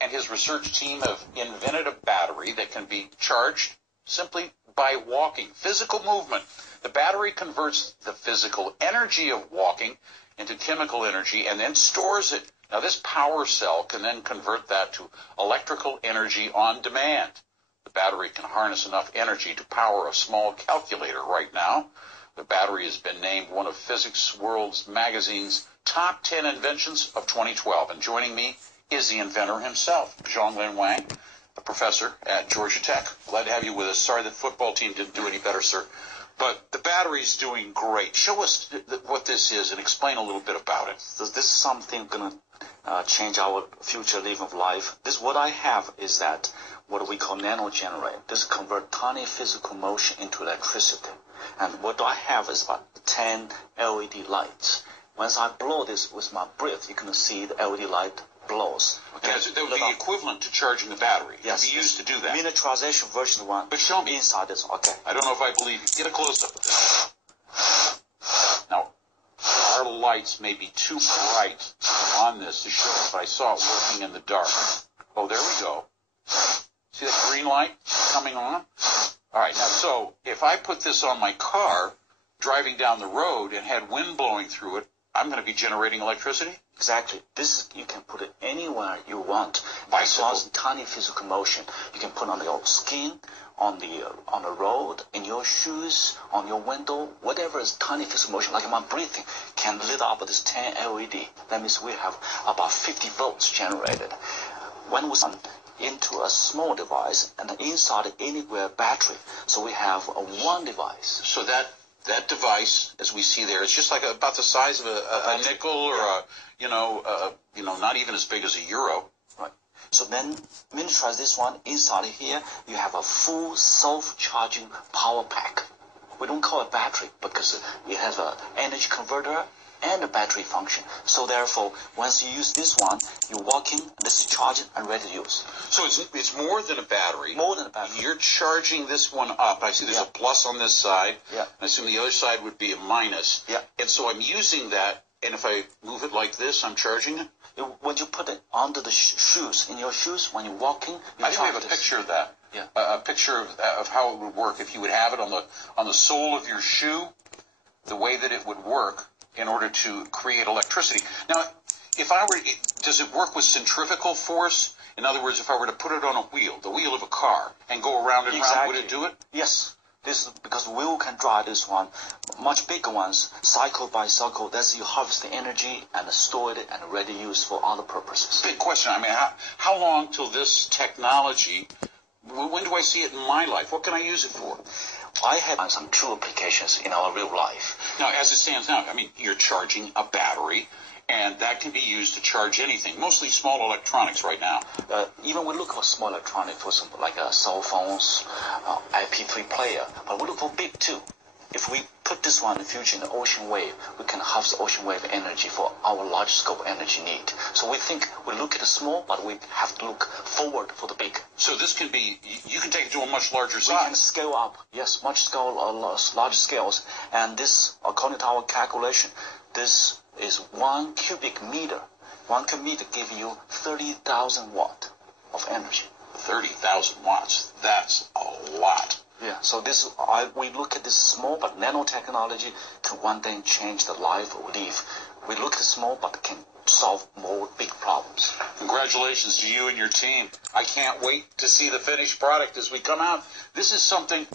and his research team have invented a battery that can be charged simply by walking, physical movement. The battery converts the physical energy of walking into chemical energy and then stores it. Now, this power cell can then convert that to electrical energy on demand. The battery can harness enough energy to power a small calculator right now. The battery has been named one of Physics World's magazine's top 10 inventions of 2012. And joining me is the inventor himself, Zhonglin Wang, a professor at Georgia Tech. Glad to have you with us. Sorry the football team didn't do any better, sir. But the battery's doing great. Show us what this is and explain a little bit about it. This is something going to change our future living of life. This what I have is that what we call nano generator. This convert tiny physical motion into electricity. And what I have is about 10 LED lights. Once I blow this with my breath, you can see the LED light blows. Okay, so that would be equivalent to charging the battery. Yes. It would be used to do that. Miniaturization version 1. But show me. Inside this. Okay. I don't know if I believe you. Get a close-up of this. Now, our lights may be too bright on this to show if I saw it working in the dark. Oh, there we go. See that green light coming on? All right, now, so if I put this on my car, driving down the road, and had wind blowing through it, I'm going to be generating electricity? Exactly. This you can put it anywhere you want. Bicycle. As long as tiny physical motion, you can put on your skin, on the road, in your shoes, on your window, whatever is tiny physical motion, like my breathing, can lit up this 10 LED. That means we have about 50 volts generated. When we into a small device and inside anywhere battery, so we have one device. So that device, as we see there, is just like about the size of a nickel or not even as big as a euro. Right. So then miniaturize this one. Inside here, you have a full self-charging power pack. We don't call it battery because it has an energy converter and a battery function. So therefore, once you use this one, you walk in, this is charged and ready to use. So it's more than a battery. More than a battery. You're charging this one up. I see there's a plus on this side. Yeah. I assume the other side would be a minus. Yeah. And so I'm using that, and if I move it like this, I'm charging it? When you put it under the shoes, in your shoes, when you're walking, I think we have a picture of that. Yeah. A picture of how it would work if you would have it on the sole of your shoe, the way that it would work in order to create electricity. Now, does it work with centrifugal force? In other words, if I were to put it on a wheel, the wheel of a car, and go around and around, would it do it? Yes. This is because wheel can drive this one. Much bigger ones, cycle by cycle, that's you harvest the energy and store it and ready use for other purposes. Big question. I mean, how long till this technology, when do I see it in my life? What can I use it for? I have some true applications in our real life. Now, as it stands now, I mean, you're charging a battery, and that can be used to charge anything, mostly small electronics right now. Even we look for small electronics, for example, like cell phones, IP3 player, but we look for big too. If we put this one in the future in the ocean wave, we can harvest ocean wave energy for our large scope energy need. So we think we look at the small, but we have to look forward for the big. So this can be, you can take it to a much larger size. We can scale up, yes, large scales. And this, according to our calculation, this is 1 cubic meter. 1 cubic meter gives you 30,000 watt of energy. 30,000 watts. That's a lot. Yeah, so we look at this small, but nanotechnology can one day change the life we live. We look at small, but can solve more big problems. Congratulations to you and your team. I can't wait to see the finished product as we come out. This is something